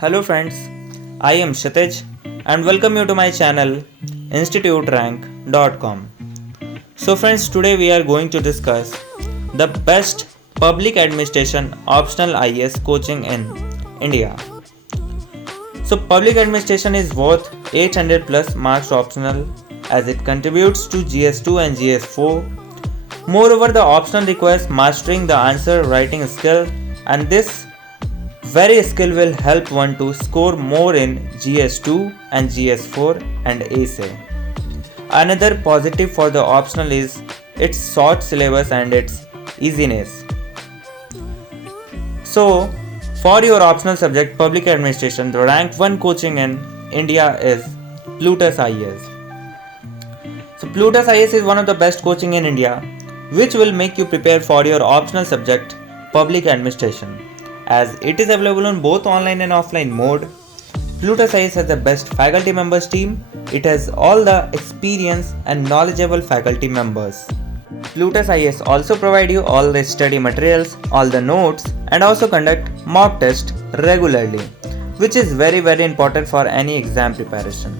Hello friends, I am Kshitij and welcome you to my channel instituterank.com. So friends, today we are going to discuss the best public administration optional IAS coaching in India. So public administration is worth 800 plus marks optional as it contributes to GS2 and GS4. Moreover, the optional requires mastering the answer writing skill, and this very skill will help one to score more in GS2 and GS4 and essay. Another positive for the optional is its short syllabus and its easiness. So, for your optional subject public administration, the rank 1 coaching in India is Plutus IAS. So, Plutus IAS is one of the best coaching in India, which will make you prepare for your optional subject public administration. As it is available on both online and offline mode, Plutus IAS has the best faculty members team. It has all the experience and knowledgeable faculty members. Plutus IAS also provide you all the study materials, all the notes, and also conduct mock test regularly, which is very important for any exam preparation.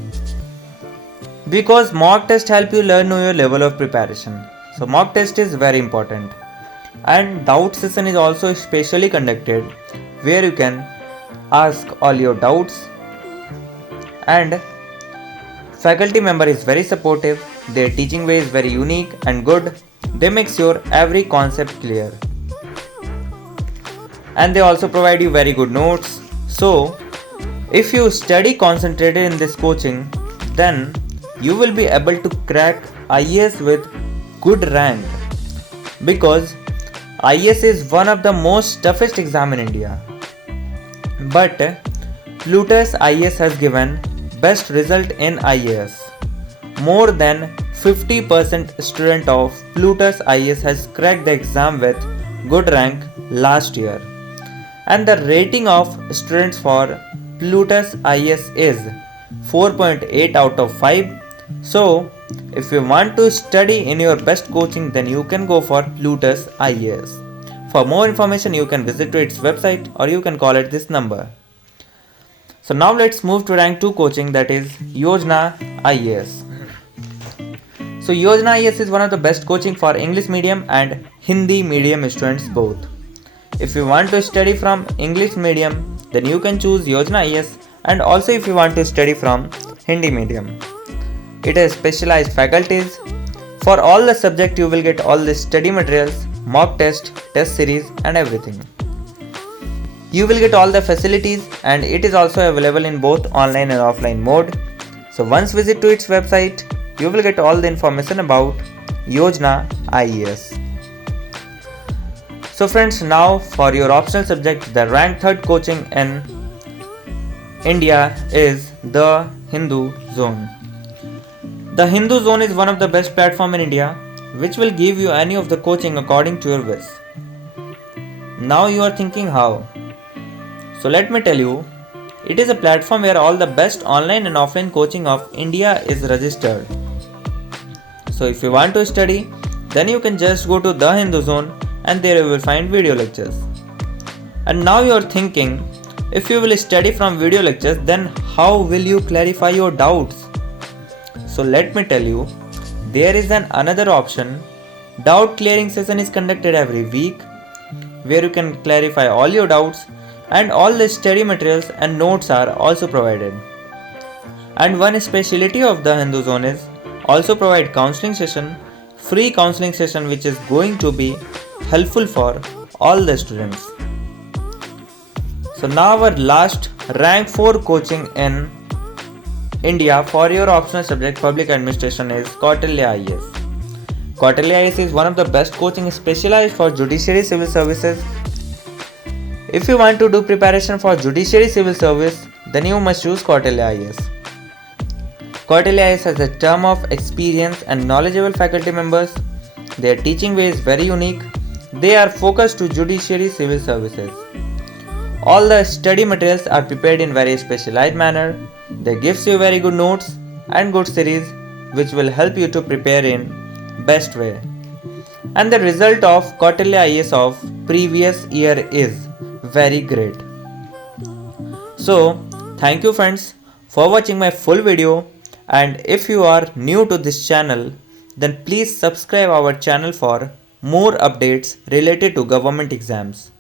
Because mock test help you learn your level of preparation. So mock test is very important. And doubt session is also specially conducted where you can ask all your doubts, and faculty member is very supportive. Their teaching way is very unique and good. They make sure every concept clear, and they also provide you very good notes. So if you study concentrated in this coaching, then you will be able to crack IAS with good rank, because IAS is one of the most toughest exam in India. But Plutus IAS has given best result in IAS. More than 50% student of Plutus IAS has cracked the exam with good rank last year. And the rating of students for Plutus IAS is 4.8 out of 5. So, if you want to study in your best coaching, then you can go for Plutus IAS. For more information, you can visit to its website or you can call at this number. So now let's move to rank 2 coaching, that is Yojana IAS. So Yojana IAS is one of the best coaching for English medium and Hindi medium students both. If you want to study from English medium, then you can choose Yojana IAS, and also if you want to study from Hindi medium. It has specialized faculties. For all the subject you will get all the study materials, mock test, test series and everything. You will get all the facilities, and it is also available in both online and offline mode. So once visit to its website, you will get all the information about Yojana IAS. So friends, now for your optional subject, the rank 3rd coaching in India is the Hindu Zone. The Hindu Zone is one of the best platform in India, which will give you any of the coaching according to your wish. Now you are thinking how? So let me tell you, it is a platform where all the best online and offline coaching of India is registered. So if you want to study, then you can just go to the Hindu Zone and there you will find video lectures. And now you are thinking, if you will study from video lectures, then how will you clarify your doubts? So let me tell you, there is another option. Doubt clearing session is conducted every week where you can clarify all your doubts, and all the study materials and notes are also provided. And one speciality of the Hindu Zone is also provide counseling session, free counseling session, which is going to be helpful for all the students. So now our last rank 4 coaching in India for your optional subject public administration is Kautilya IAS. Kautilya IAS is one of the best coaching specialized for judiciary civil services. If you want to do preparation for judiciary civil service, then you must choose Kautilya IAS. Kautilya IAS has a term of experience and knowledgeable faculty members. Their teaching way is very unique. They are focused to judiciary civil services. All the study materials are prepared in very specialized manner. They gives you very good notes and good series which will help you to prepare in best way. And the result of Kautilya IAS of previous year is very great. So, thank you friends for watching my full video, and if you are new to this channel, then please subscribe our channel for more updates related to government exams.